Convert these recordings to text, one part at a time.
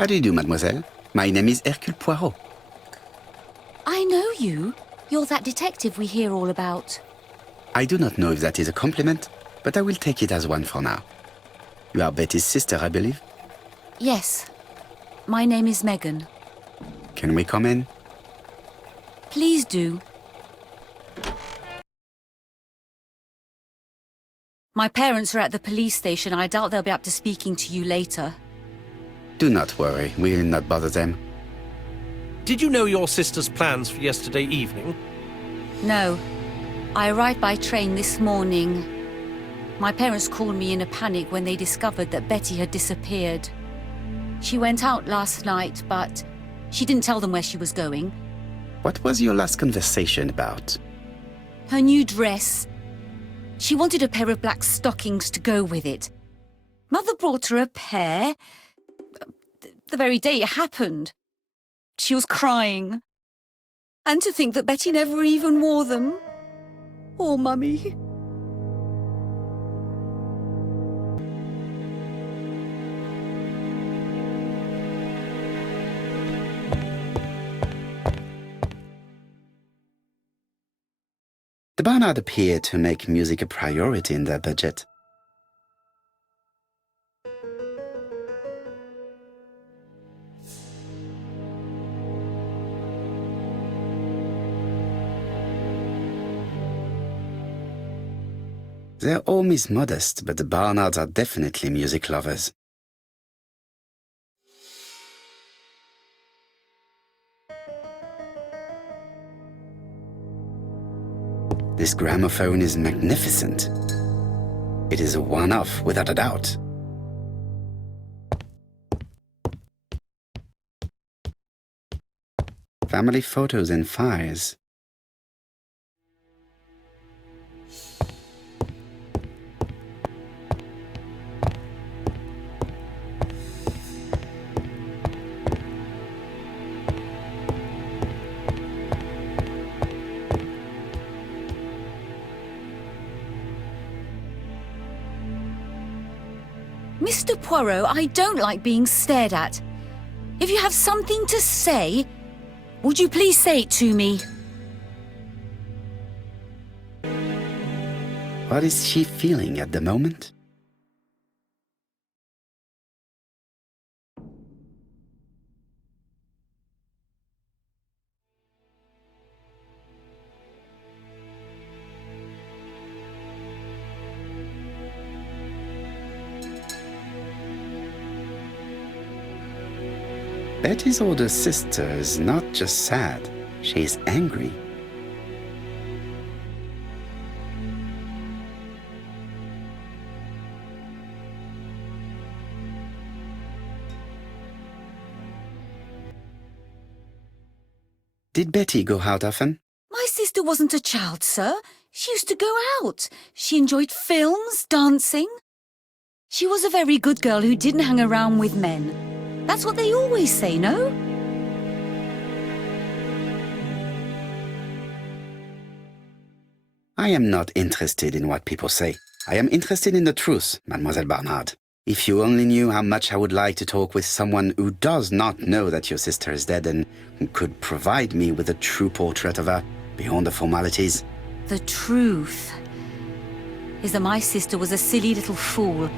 How do you do, mademoiselle? My name is Hercule Poirot. I know you. You're that detective we hear all about. I do not know if that is a compliment, but I will take it as one for now. You are Betty's sister, I believe? Yes. My name is Megan. Can we come in? Please do. My parents are at the police station. I doubt they'll be up to speaking to you later. Do not worry, we will not bother them. Did you know your sister's plans for yesterday evening? No. I arrived by train this morning. My parents called me in a panic when they discovered that Betty had disappeared. She went out last night, but she didn't tell them where she was going. What was your last conversation about? Her new dress. She wanted a pair of black stockings to go with it. Mother brought her a pair. The very day it happened. She was crying. And to think that Betty never even wore them. Oh, Mummy. The Barnard appeared to make music a priority in their budget. Their home is modest, but the Barnards are definitely music lovers. This gramophone is magnificent. It is a one-off, without a doubt. Family photos and files. Mr. Poirot, I don't like being stared at. If you have something to say, would you please say it to me? What is she feeling at the moment? Betty's older sister is not just sad, she is angry. Did Betty go out often? My sister wasn't a child, sir. She used to go out. She enjoyed films, dancing. She was a very good girl who didn't hang around with men. That's what they always say, no? I am not interested in what people say. I am interested in the truth, Mademoiselle Barnard. If you only knew how much I would like to talk with someone who does not know that your sister is dead and who could provide me with a true portrait of her beyond the formalities. The truth is that my sister was a silly little fool.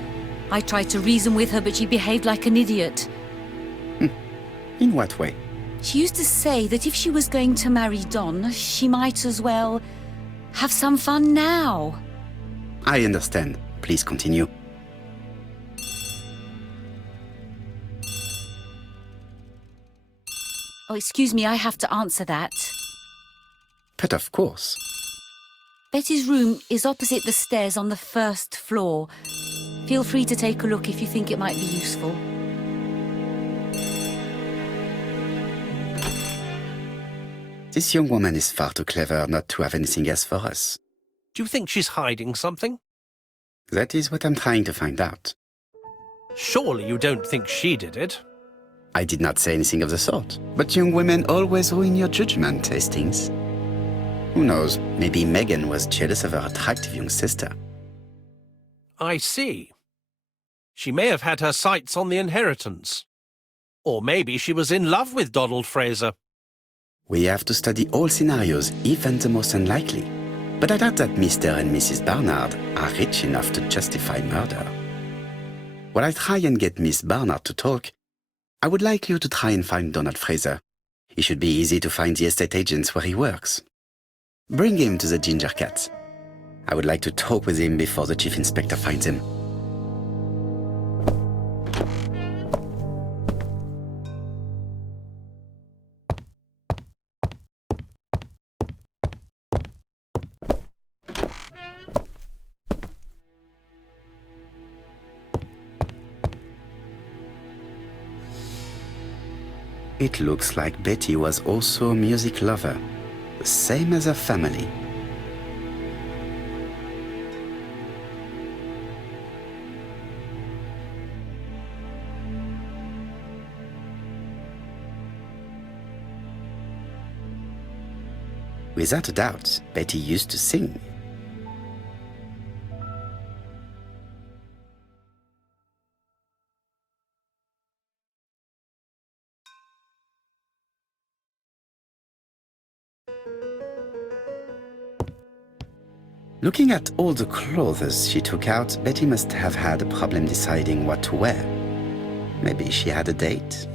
I tried to reason with her, but she behaved like an idiot. In what way? She used to say that if she was going to marry Don, she might as well have some fun now. I understand. Please continue. Oh, excuse me, I have to answer that. But of course. Betty's room is opposite the stairs on the first floor. Feel free to take a look if you think it might be useful. This young woman is far too clever not to have anything else for us. Do you think she's hiding something? That is what I'm trying to find out. Surely you don't think she did it? I did not say anything of the sort. But young women always ruin your judgment, Hastings. Who knows, maybe Megan was jealous of her attractive young sister. I see. She may have had her sights on the inheritance. Or maybe she was in love with Donald Fraser. We have to study all scenarios, even the most unlikely. But I doubt that Mr. and Mrs. Barnard are rich enough to justify murder. While I try and get Miss Barnard to talk, I would like you to try and find Donald Fraser. It should be easy to find the estate agents where he works. Bring him to the Ginger Cat. I would like to talk with him before the Chief Inspector finds him. It looks like Betty was also a music lover, the same as her family. Without a doubt, Betty used to sing. Looking at all the clothes she took out, Betty must have had a problem deciding what to wear. Maybe she had a date?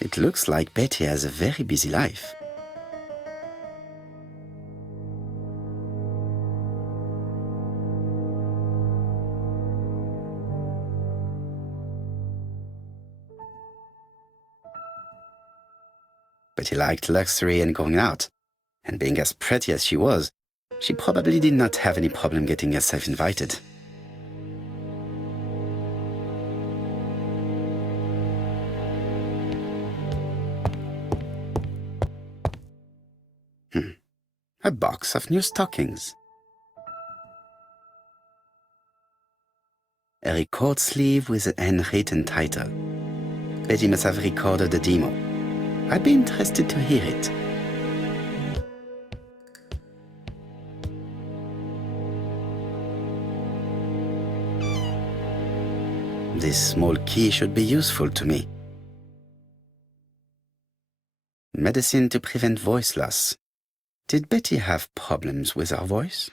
It looks like Betty has a very busy life. Betty liked luxury and going out, and being as pretty as she was, she probably did not have any problem getting herself invited. A box of new stockings. A record sleeve with an handwritten title. Betty must have recorded the demo. I'd be interested to hear it. This small key should be useful to me. Medicine to prevent voice loss. Did Betty have problems with her voice?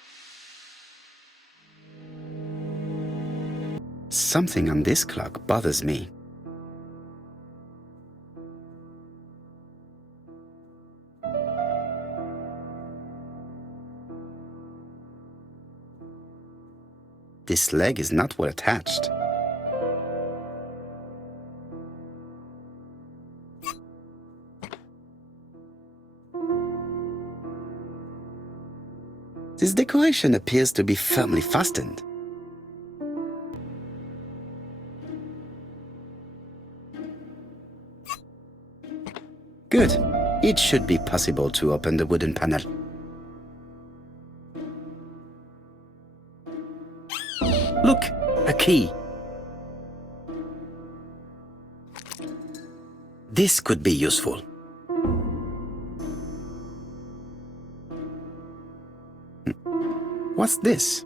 Something on this clock bothers me. This leg is not well attached. This decoration appears to be firmly fastened. Good. It should be possible to open the wooden panel. Look, a key. This could be useful. What's this?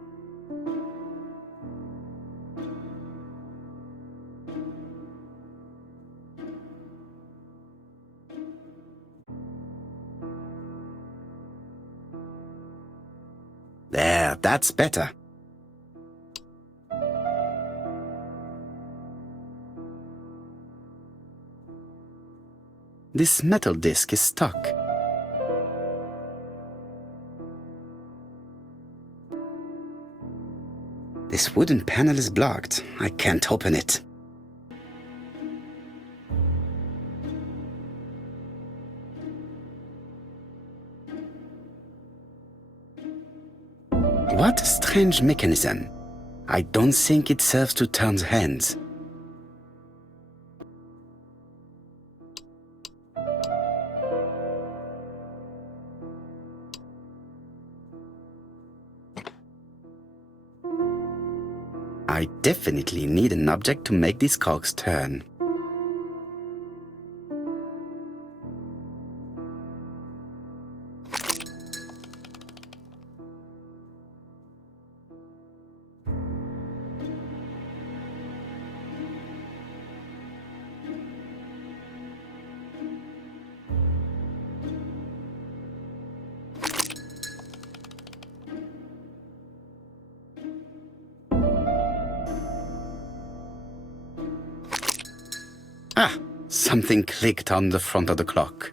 There, that's better. This metal disc is stuck. This wooden panel is blocked. I can't open it. What a strange mechanism. I don't think it serves to turn the hands. I definitely need an object to make these cogs turn. Ah, something clicked on the front of the clock.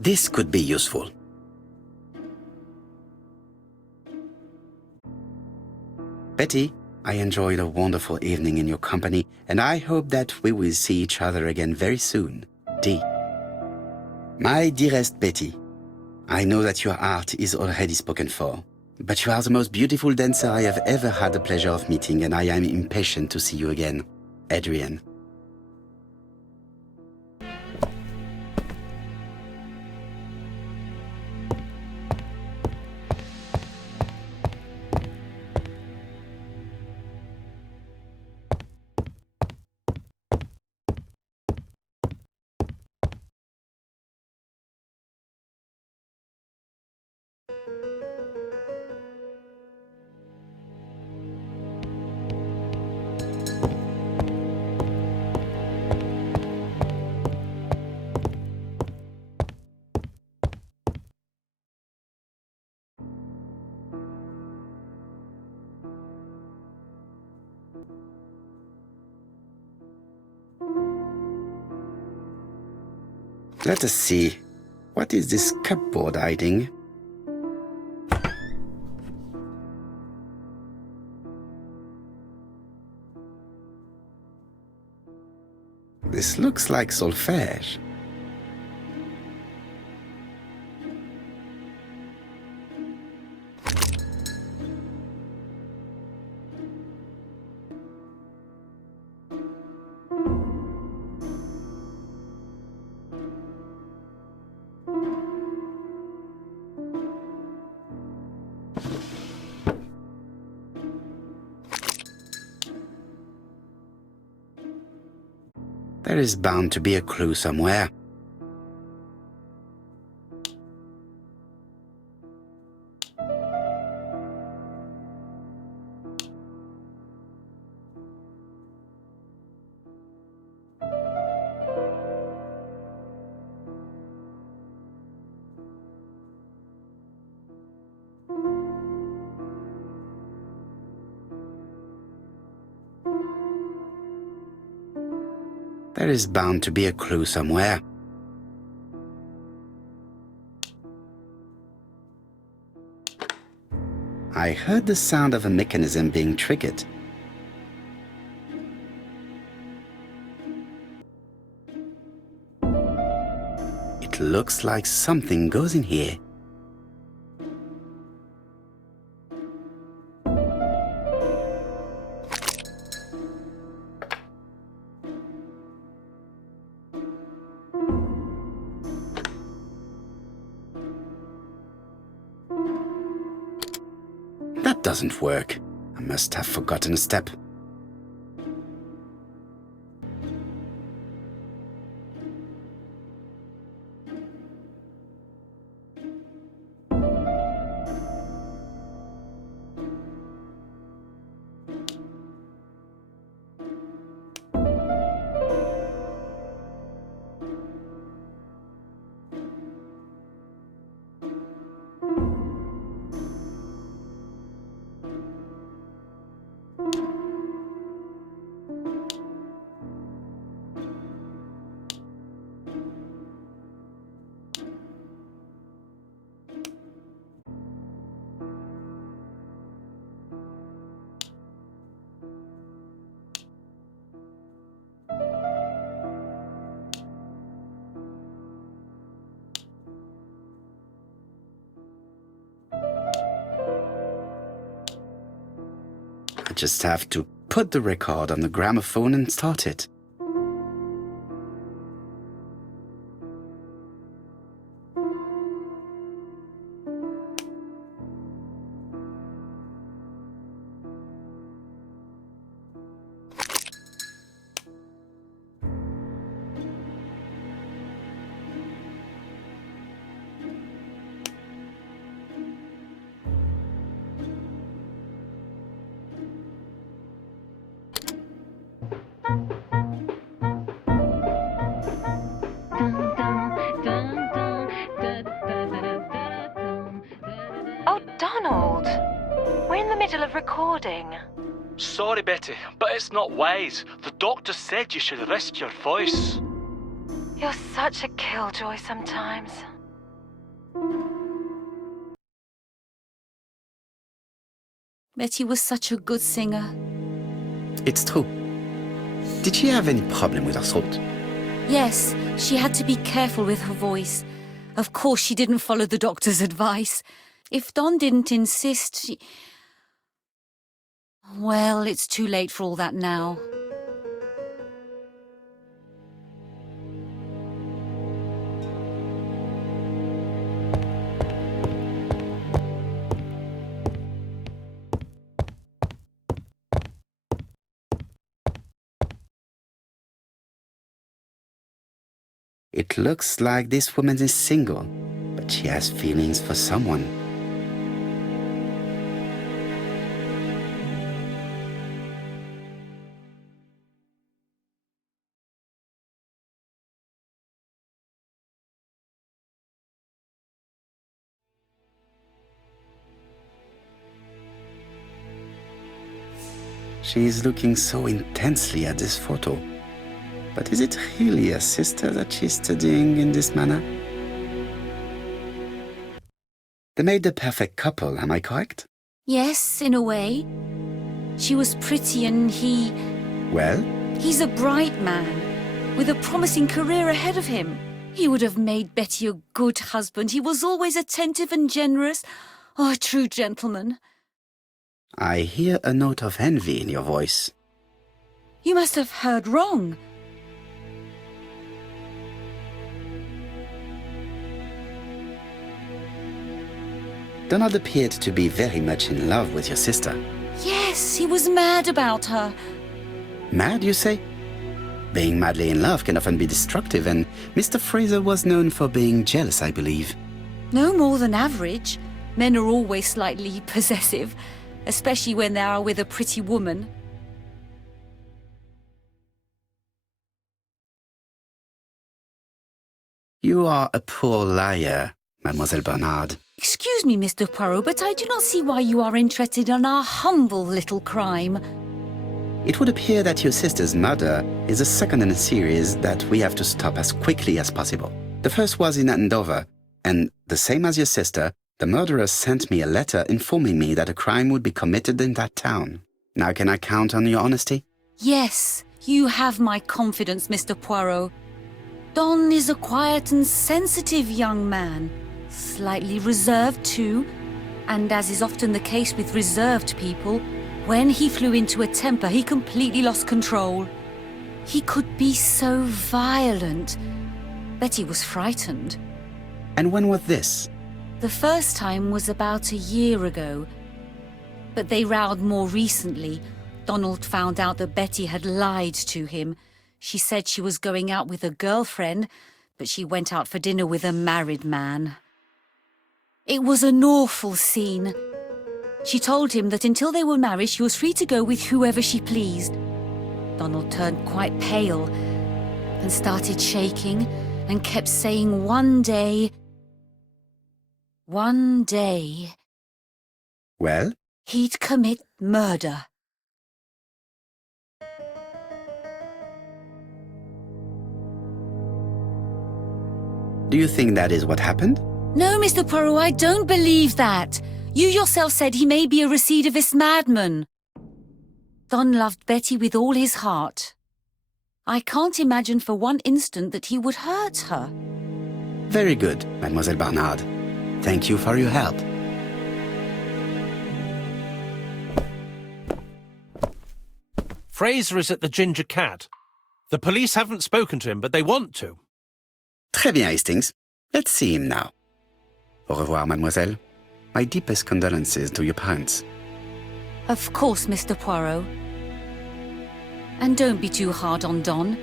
This could be useful. Betty, I enjoyed a wonderful evening in your company, and I hope that we will see each other again very soon. D. My dearest Betty, I know that your art is already spoken for, but you are the most beautiful dancer I have ever had the pleasure of meeting, and I am impatient to see you again. Adrian. Let us see. What is this cupboard hiding? This looks like solfège. There is bound to be a clue somewhere. There is bound to be a clue somewhere. I heard the sound of a mechanism being triggered. It looks like something goes in here. That doesn't work. I must have forgotten a step. I just have to put the record on the gramophone and start it. in the middle of recording. Sorry, Betty, but it's not wise. The doctor said you should rest your voice. You're such a killjoy sometimes. Betty was such a good singer. It's true. Did she have any problem with her throat? Yes, she had to be careful with her voice. Of course, she didn't follow the doctor's advice. If Don didn't insist, she... Well, it's too late for all that now. It looks like this woman is single, but she has feelings for someone. She is looking so intensely at this photo. But is it really a sister that she's studying in this manner? They made the perfect couple, am I correct? Yes, in a way. She was pretty and he... Well? He's a bright man, with a promising career ahead of him. He would have made Betty a good husband. He was always attentive and generous. Oh, a true gentleman. I hear a note of envy in your voice. You must have heard wrong. Donald appeared to be very much in love with your sister. Yes, he was mad about her. Mad, you say? Being madly in love can often be destructive, and Mr. Fraser was known for being jealous, I believe. No more than average. Men are always slightly possessive, especially when they are with a pretty woman. You are a poor liar, Mademoiselle Bernard. Excuse me, Mr. Poirot, but I do not see why you are interested in our humble little crime. It would appear that your sister's murder is the second in a series that we have to stop as quickly as possible. The first was in Andover, and the same as your sister, the murderer sent me a letter informing me that a crime would be committed in that town. Now can I count on your honesty? Yes, you have my confidence, Mr. Poirot. Don is a quiet and sensitive young man. Slightly reserved too, and as is often the case with reserved people, when he flew into a temper, he completely lost control. He could be so violent. Betty was frightened. And when was this? The first time was about a year ago. But they rowed more recently. Donald found out that Betty had lied to him. She said she was going out with a girlfriend, but she went out for dinner with a married man. It was an awful scene. She told him that until they were married, she was free to go with whoever she pleased. Donald turned quite pale and started shaking and kept saying one day... Well? He'd commit murder. Do you think that is what happened? No, Mr. Poirot, I don't believe that. You yourself said he may be a recidivist madman. Don loved Betty with all his heart. I can't imagine for one instant that he would hurt her. Very good, Mademoiselle Bernard. Thank you for your help. Fraser is at the Ginger Cat. The police haven't spoken to him, but they want to. Très bien, Hastings. Let's see him now. Au revoir, mademoiselle. My deepest condolences to your parents. Of course, Mr. Poirot. And don't be too hard on Don.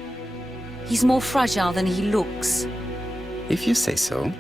He's more fragile than he looks. If you say so.